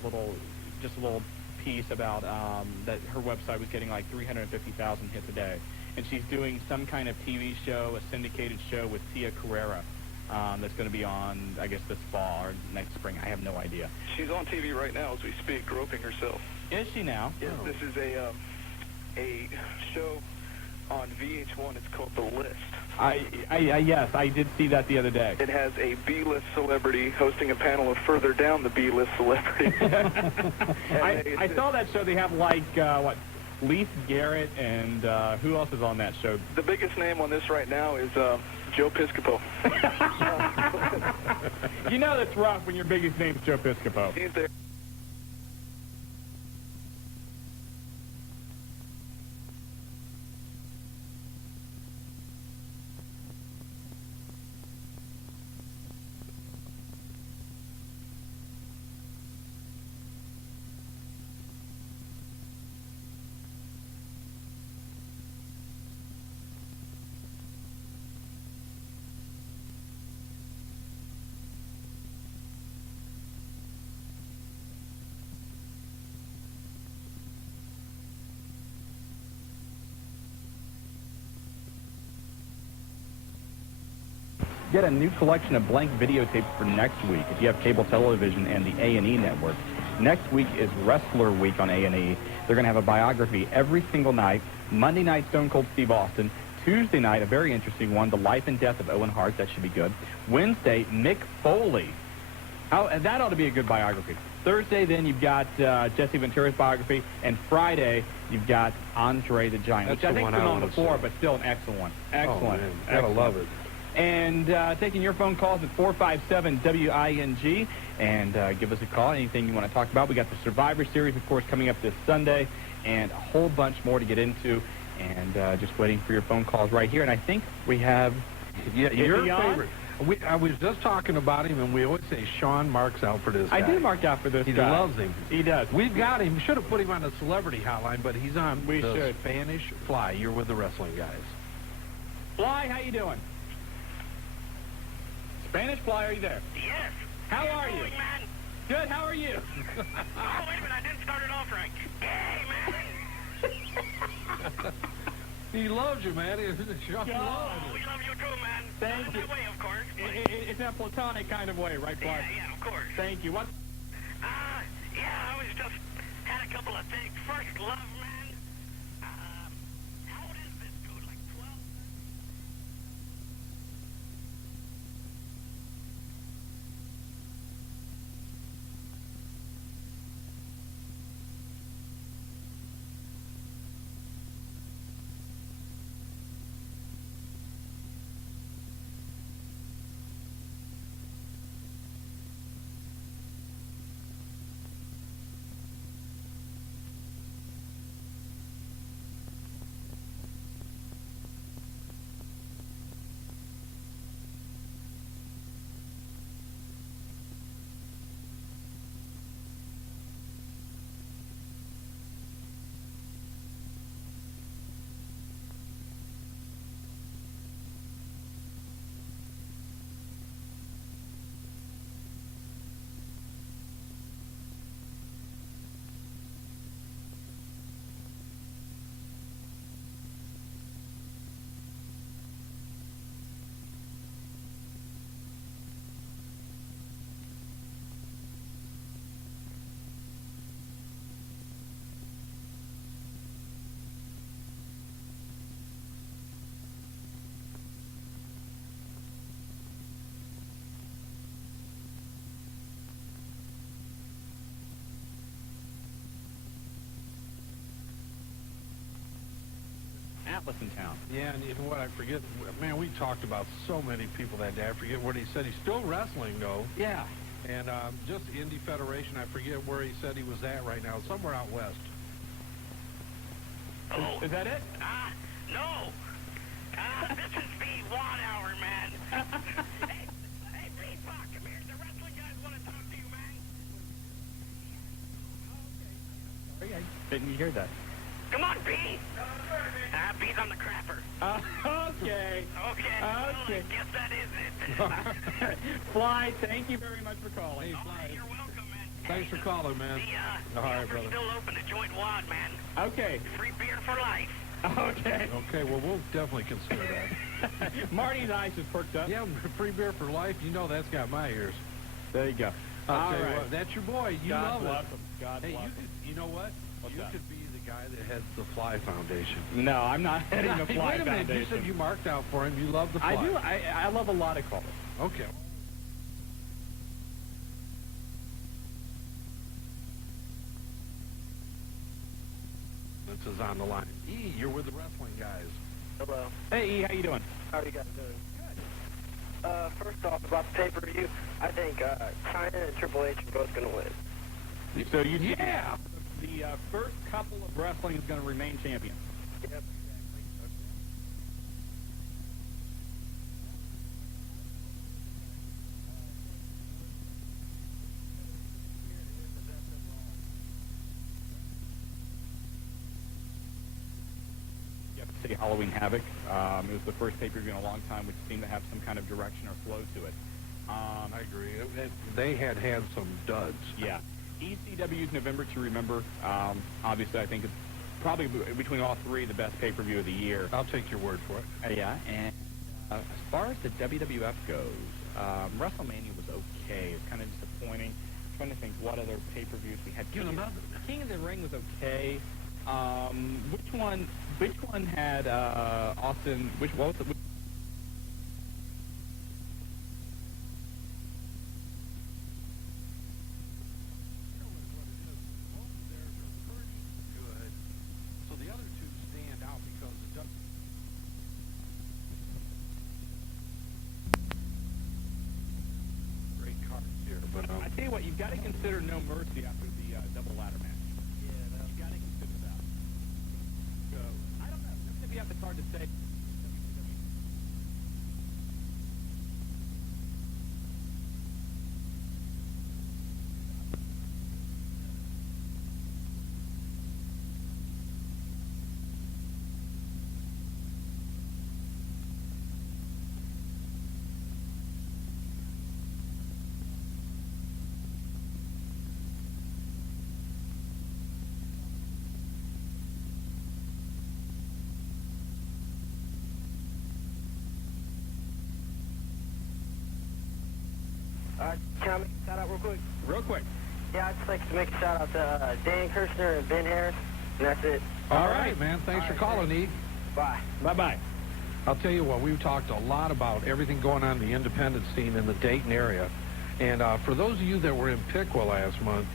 just a little piece about that her website was getting like 350,000 hits a day. And she's doing some kind of TV show, a syndicated show with Tia Carrera that's going to be on, I guess, this fall or next spring. I have no idea. She's on TV right now as we speak, groping herself. Is she now? Yes, this is a show on VH1. It's called The List. Yes, I did see that the other day. It has a B-list celebrity hosting a panel of further down the B-list celebrities. I saw that show. They have like, Leith Garrett and who else is on that show? The biggest name on this right now is Joe Piscopo. You know that's rough when your biggest name is Joe Piscopo. He's there. Get a new collection of blank videotapes for next week if you have cable television and the A&E network. Next week is Wrestler Week on A&E. They're going to have a biography every single night. Monday night, Stone Cold Steve Austin. Tuesday night, a very interesting one, The Life and Death of Owen Hart. That should be good. Wednesday, Mick Foley. That ought to be a good biography. Thursday, then, you've got Jesse Ventura's biography. And Friday, you've got Andre the Giant, That's which I the think one has been I on wanna before, see. but still an excellent one. Excellent. Oh, man. Gotta Excellent. love it. And taking your phone calls at 457-WING, and give us a call, anything you want to talk about. We got the Survivor Series, of course, coming up this Sunday, and a whole bunch more to get into, and just waiting for your phone calls right here. And I think we have... Yeah, your he on? favorite. I was just talking about him, and we always say Sean marks out for this guy. I do mark out for this He guy. loves him. He does. We've got him. Should have put him on the celebrity hotline, but he's on We the should. Spanish Fly. You're with the wrestling guys. Fly, how you doing? Spanish Fly, are you there? Yes. How are you? Man? Good, how are you? Oh, wait a minute, I didn't start it off right. Hey, man. He loves you, man. Sean Oh, loves we love you too, man. Thank Not you. that way, of course. It's in a platonic kind of way, right, Fly? Yeah, of course. Thank you. What? Yeah, I was just had a couple of things. First, love, man. How old is this dude? Like 12? Atlas in town. Yeah, and you know what? I forget. Man, we talked about so many people that day. I forget what he said. He's still wrestling, though. Yeah. And just Indie Federation, I forget where he said he was at right now. Somewhere out west. Oh. Is that it? No. This is B1 hour, man. hey, Beatbox, come here. The wrestling guys want to talk to you, man. Okay. Didn't you hear that? Come on, B. B's on the crapper. Okay. Okay. Well, I guess that is it. Fly, thank you very much for calling. Hey, you're welcome, man. Thanks for calling, man. All right, brother. Still open, the Joint Wad, man. Okay. Free beer for life. Okay. Okay, well, we'll definitely consider that. Marty's eyes just perked up. Yeah, free beer for life. You know that's got my ears. There you go. I'll All tell you right. what, that's your boy. You God love bless it. him. God Hey, bless you him. could, you know what? What's you that? could be the guy that heads the Fly Foundation. No, I'm not heading the Hey, Fly wait a minute. Foundation. You said you marked out for him. You love the Fly. I do. I love a lot of callers. Okay. This is on the line. E, you're with the wrestling guys. Hello. Hey, E, how you doing? How are you guys doing? Good. First off, about the pay-per-view, I think China and Triple H are both going to win. So you Yeah. the first couple of wrestling is going to remain champion. Yep. You have to say Halloween Havoc. It was the first pay-per-view in a long time, which seemed to have some kind of direction or flow to it. I agree. They had some duds. Yeah. ECW's November to Remember. Obviously, I think it's probably between all three the best pay-per-view of the year. I'll take your word for it. Yeah, and as far as the WWF goes, WrestleMania was okay. It's kind of disappointing. I'm trying to think what other pay-per-views we had. King of the Ring was okay. Which one had Austin? What was it? So the other two stand out because the great cards here, but I tell you what, you've got to consider No Mercy after the double ladder match. Yeah, you've got to consider that. So I don't know. That's going to be out the card to say. Can I make a shout out real quick? Real quick. Yeah, I'd just like to make a shout out to Dan Kirshner and Ben Harris, and that's it. All right, man. Thanks for calling, E. Bye. Bye-bye. I'll tell you what, we've talked a lot about everything going on in the independent scene in the Dayton area. And for those of you that were in Piqua last month,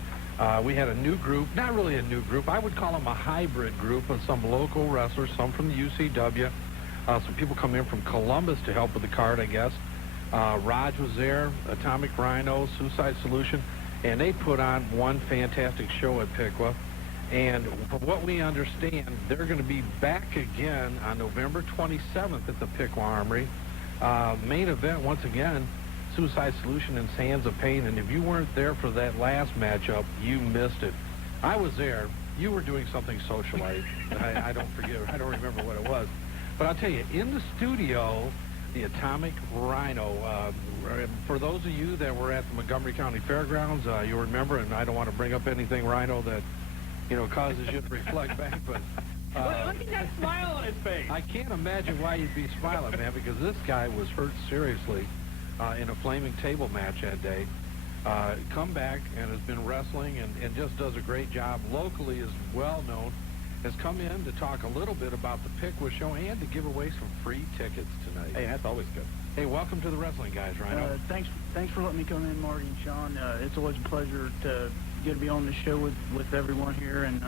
we had a new group, not really a new group, I would call them a hybrid group of some local wrestlers, some from the UCW, some people come in from Columbus to help with the card, I guess. Raj was there, Atomic Rhino, Suicide Solution, and they put on one fantastic show at Piqua. And from what we understand, they're going to be back again on November 27th at the Piqua Armory. Main event, once again, Suicide Solution and Sands of Pain. And if you weren't there for that last matchup, you missed it. I was there. You were doing something socialite. I don't forget. I don't remember what it was. But I'll tell you, in the studio, the Atomic Rhino. For those of you that were at the Montgomery County Fairgrounds, you'll remember, and I don't want to bring up anything Rhino that, you know, causes you to reflect back, but... Look at that smile on his face. I can't imagine why you'd be smiling, man, because this guy was hurt seriously in a flaming table match that day. Come back and has been wrestling and just does a great job. Locally is well known. Has come in to talk a little bit about the Piqua show and to give away some free tickets tonight. Hey, that's always good. Hey, welcome to the Wrestling Guys, Rhino. Thanks for letting me come in, Marty and Sean. It's always a pleasure to get to be on the show with everyone here. And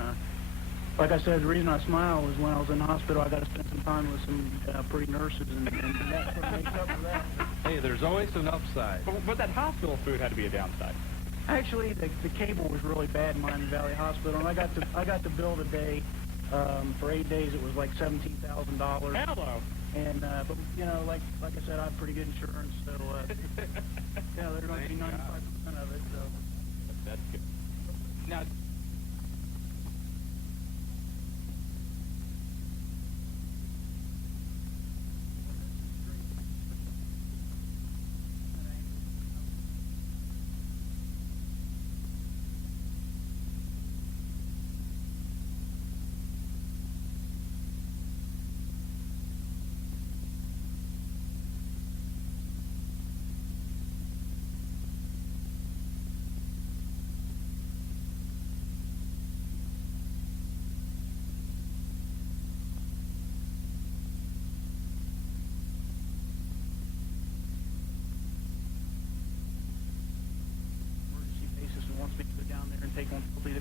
like I said, the reason I smile is when I was in the hospital, I got to spend some time with some pretty nurses, and that's what makes up for that. Hey, there's always an upside. But that hospital food had to be a downside. Actually, the cable was really bad in Miami Valley Hospital, and I got to bill today. For 8 days, it was like $17,000. Hello. And but you know, like I said, I have pretty good insurance, so yeah, they're going to be 95% of it. So that's good. Now.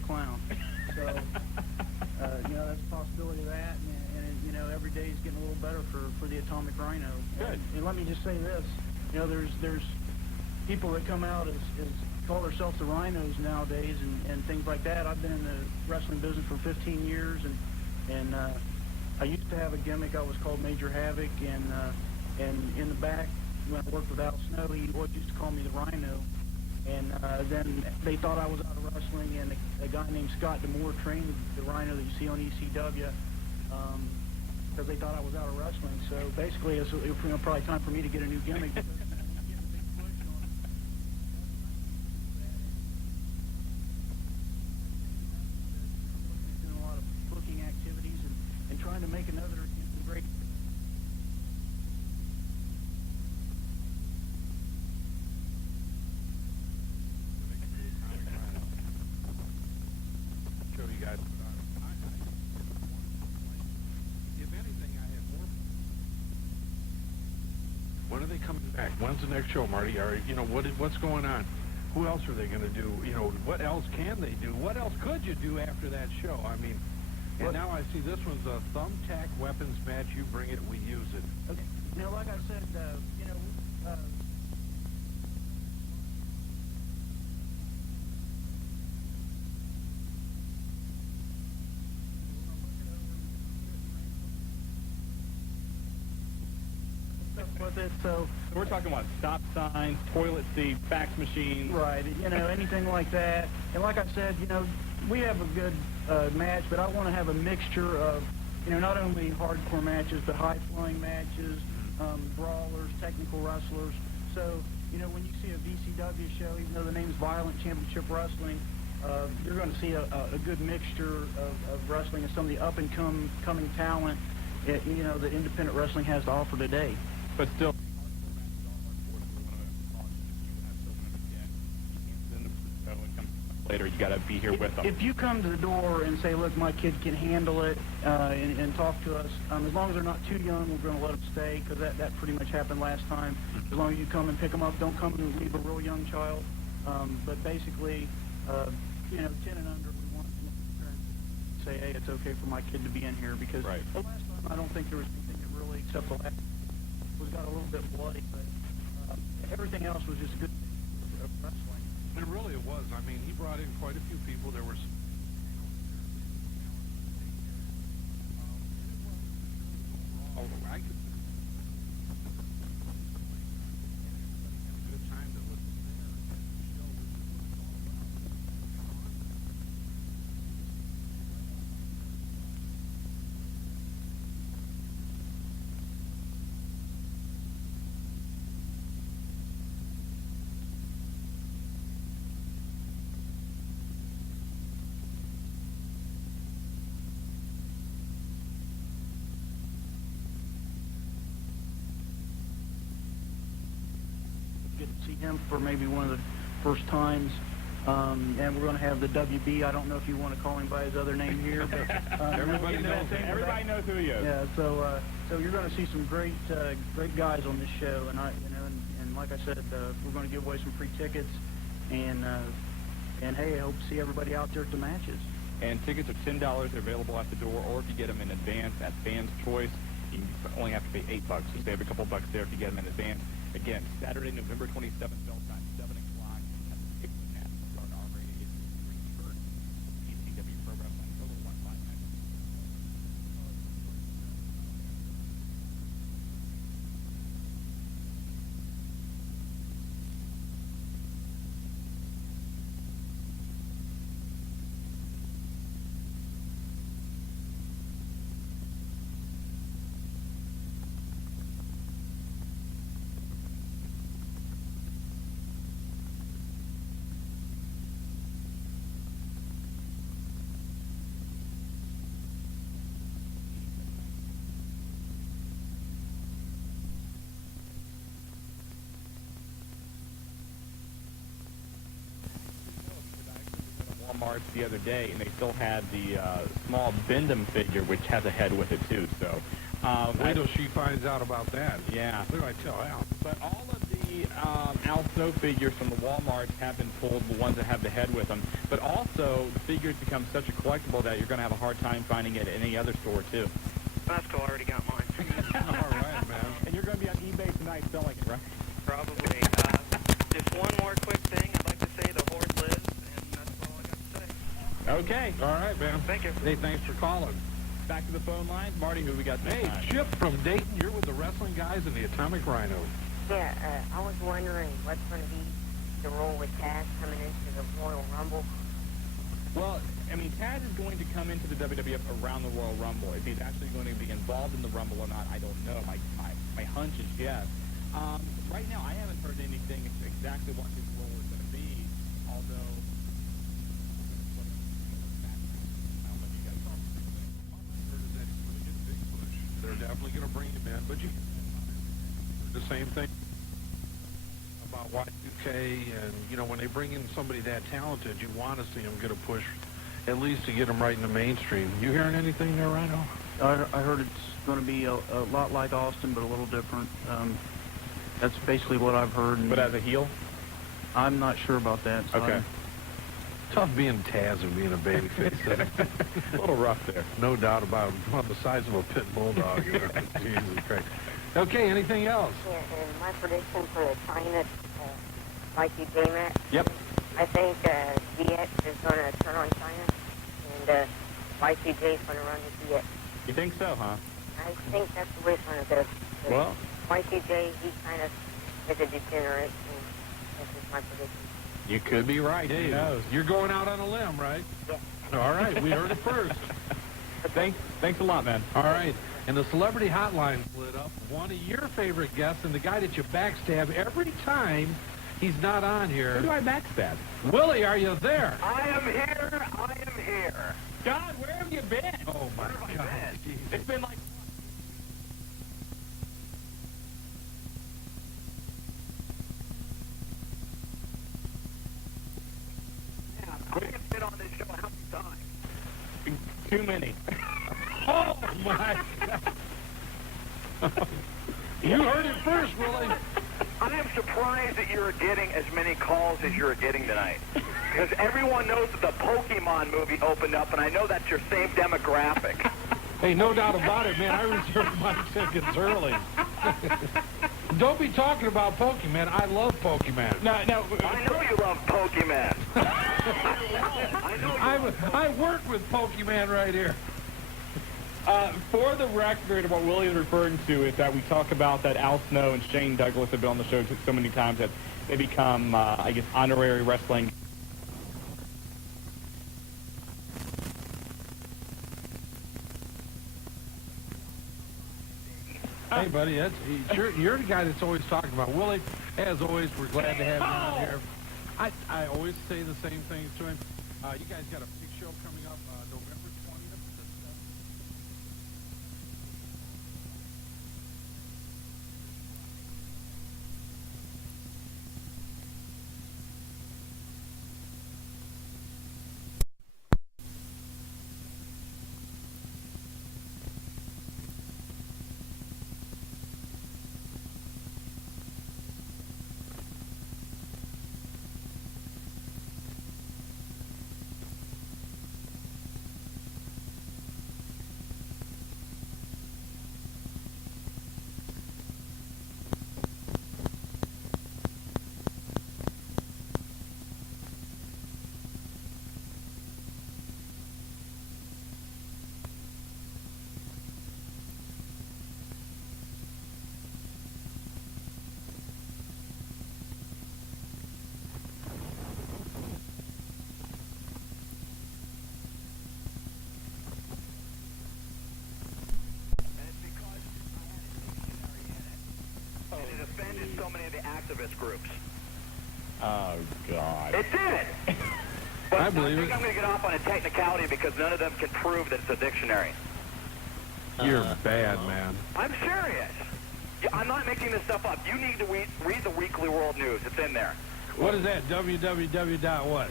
clown. So, you know, that's a possibility of that, and you know, every day is getting a little better for the Atomic Rhino. Good. And let me just say this, you know, there's people that come out as call themselves the Rhinos nowadays and things like that. I've been in the wrestling business for 15 years, and I used to have a gimmick. I was called Major Havoc, and in the back, when I worked with Al Snow, he always used to call me the Rhino. And then they thought I was out of wrestling, and a guy named Scott D'Amore trained the Rhino that you see on ECW because they thought I was out of wrestling. So basically, it's probably time for me to get a new gimmick. Because, doing a lot of booking activities and trying to make another great. Show you guys. If anything, I have more. When are they coming back? When's the next show, Marty? You know, what's going on? Who else are they going to do? You know, what else can they do? What else could you do after that show? I mean, and now I see this one's a thumbtack weapons match. You bring it, we use it. Okay. You know, like I said, you know, with it, so we're talking about stop signs, toilet seats, fax machines. Right, you know, anything like that. And like I said, you know, we have a good match, but I want to have a mixture of, you know, not only hardcore matches, but high-flowing matches, brawlers, technical wrestlers. So, you know, when you see a VCW show, even though the name's Violent Championship Wrestling, you're going to see a good mixture of wrestling and some of the up-and-coming talent, you know, that independent wrestling has to offer today. But still, later, you got to be here with them. If you come to the door and say, look, my kid can handle it, and talk to us, as long as they're not too young, we're going to let them stay, because that pretty much happened last time. As long as you come and pick them up, don't come and leave a real young child. But basically, you know, 10 and under, we want them to say, hey, it's okay for my kid to be in here, because the last time I don't think there was anything that really, except the last was got a little bit bloody, but everything else was just good wrestling. And really it was. I mean, he brought in quite a few people. There were some... I could... good time to listen see him for maybe one of the first times. And we're going to have the WB. I don't know if you want to call him by his other name here, but everybody knows who he is. Yeah, so you're going to see some great guys on this show, and and like I said, we're going to give away some free tickets, and hey, I hope to see everybody out there at the matches. And tickets are $10. They're available at the door, or if you get them in advance at Fans Choice, you only have to pay $8. So save a couple bucks there if you get them in advance. Again, Saturday, November 27th, bell time, 7 o'clock. At the Start R-rated first ECW Pro Wrestling Total 159. Walmart the other day, and they still had the small Bendham figure, which has a head with it too. So wait till she finds out about that. Yeah. What do I tell Al? But all of the the Al Snow figures from the Walmarts have been pulled, the ones that have the head with them. But also, figures become such a collectible that you're going to have a hard time finding it at any other store, too. That's cool. I already got mine. All right, man. And you're going to be on eBay tonight selling it, right? Probably. Just one more quick thing. I'd like to say the Horde lives, and that's all I got to say. Okay. All right, man. Thank you. Hey, thanks for calling. Back to the phone lines. Marty, who we got next Hey, time? Chip from Dayton. You're with the Wrestling Guys and the Atomic Rhino. Yeah, I was wondering what's going to be the role with Taz coming into the Royal Rumble. Well, I mean, Taz is going to come into the WWF around the Royal Rumble. If he's actually going to be involved in the Rumble or not, I don't know. My hunch is yes. Right now, I haven't heard anything exactly what his role is going to be, although... They're definitely going to bring him in, but you the same thing about Y2K, and you know, when they bring in somebody that talented, you want to see him get a push, at least to get him right in the mainstream. You hearing anything there, Rhino? I heard it's going to be a lot like Austin, but a little different. That's basically what I've heard. But as a heel? I'm not sure about that. So Okay. Tough being Taz and being a babyface. Isn't it? A little rough there. No doubt about it. On the size of a pit bulldog. Jesus Christ. Okay, anything else? Yeah, and my prediction for the China Y2J match. Yep. I think DX is going to turn on China, and Y2J is going to run to DX. You think so, huh? I think that's the way it's going to go. Well, Y2J, he kind of is a degenerate, and that's just my prediction. you could be right. Who knows? You're going out on a limb, right? Yeah. All right, we heard it first. Thanks a lot, man. All right, and the celebrity hotline lit up. One of your favorite guests and the guy that you backstab every time he's not on here. Who do I backstab? Willie, are you there? I am here. I am here. God, where have you been? Oh, my God. It's been like... I have been on this show how many times? Too many. Oh, my God. You heard it first, Willie. I am surprised that you're getting as many calls as you're getting tonight. Because everyone knows that the Pokemon movie opened up, and I know that's your same demographic. Hey, no doubt about it, man. I reserved my tickets early. Don't be talking about Pokemon. I love Pokemon. No. I know you love Pokemon. I work with Pokemon right here. For the record, what Willie is referring to is that we talk about that Al Snow and Shane Douglas have been on the show so many times that they become, I guess, honorary wrestling. Hey, buddy, you're the guy that's always talking about Willie. As always, we're glad to have you on here. I always say the same things to him. You guys got a big show coming up November 20th. So many of the activist groups. Oh, God. It did. But I believe I think it. I'm going to get off on a technicality because none of them can prove that it's a dictionary. You're bad, man. I'm serious. Yeah, I'm not making this stuff up. You need to read the Weekly World News. It's in there. What is that? www. what?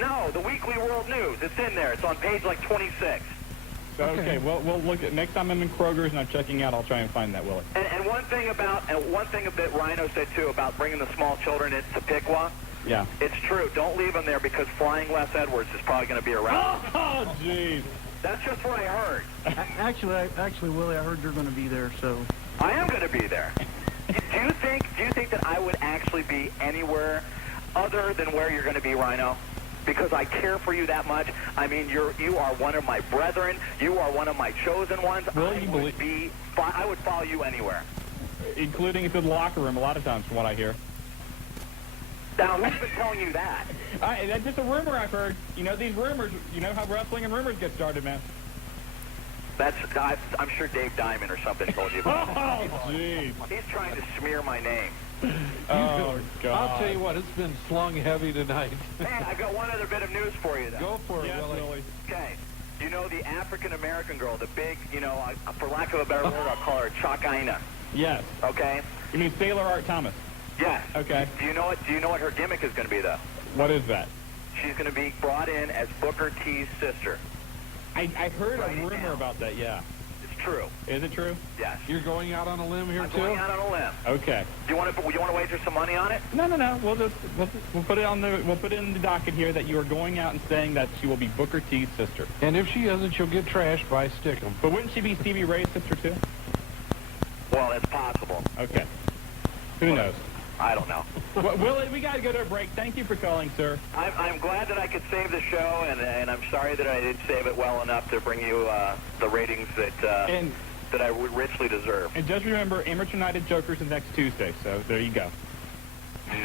No, the Weekly World News. It's in there. It's on page like 26. So, okay, we'll look at next time I'm in Kroger's and I'm checking out. I'll try and find that, Willie. And one thing that Rhino said too about bringing the small children into Piqua. Yeah. It's true. Don't leave them there because Flying Les Edwards is probably going to be around. Oh, jeez. That's just what I heard. Actually, Willie, I heard you're going to be there, so. I am going to be there. Do you think that I would actually be anywhere other than where you're going to be, Rhino? Because I care for you that much. I mean, you are one of my brethren. You are one of my chosen ones. I would follow you anywhere, including into the locker room a lot of times, from what I hear. Now, who's been telling you that? That's just a rumor I've heard. You know these rumors. You know how wrestling and rumors get started, man. I'm sure Dave Diamond or something told you. Oh, jeez. He's trying to smear my name. Oh, God. I'll tell you what, it's been slung heavy tonight. Hey, I've got one other bit of news for you, though. Go for it, yes, Willie. Okay. You know the African-American girl, the big, for lack of a better word, I'll call her Chakaina. Yes. Okay? You mean Sailor Art Thomas? Yes. Okay. Do you know what her gimmick is going to be, though? What is that? She's going to be brought in as Booker T's sister. I heard a rumor about that, yeah. It's true. Is it true? Yes. You're going out on a limb here, I'm too? going out on a limb. Okay. Do you want to wager some money on it? No. We'll put it in the docket here that you are going out and saying that she will be Booker T's sister. And if she isn't, she'll get trashed by Stickum. But wouldn't she be Stevie Ray's sister, too? Well, that's possible. Okay. Who knows? I don't know. Well, Willie, we got to go to a break. Thank you for calling, sir. I'm glad that I could save the show, and I'm sorry that I didn't save it well enough to bring you the ratings that I would richly deserve. And just remember, Amateur Night at Jokers is next Tuesday, so there you go.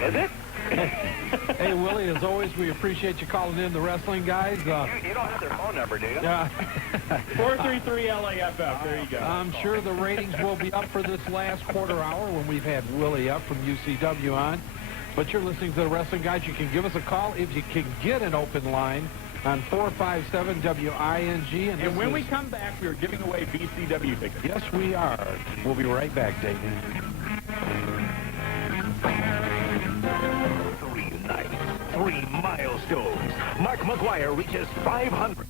Is it? Hey, Willie, as always, we appreciate you calling in the Wrestling Guys. You don't have their phone number, do you? Yeah. 433-LAFF. There you go. I'm sure the ratings will be up for this last quarter hour when we've had Willie up from UCW on. But you're listening to the Wrestling Guys. You can give us a call if you can get an open line on 457-WING. And when we come back, we are giving away BCW tickets. Yes, we are. We'll be right back, Dayton. 3 nights, 3 milestones. Mark McGuire reaches 500.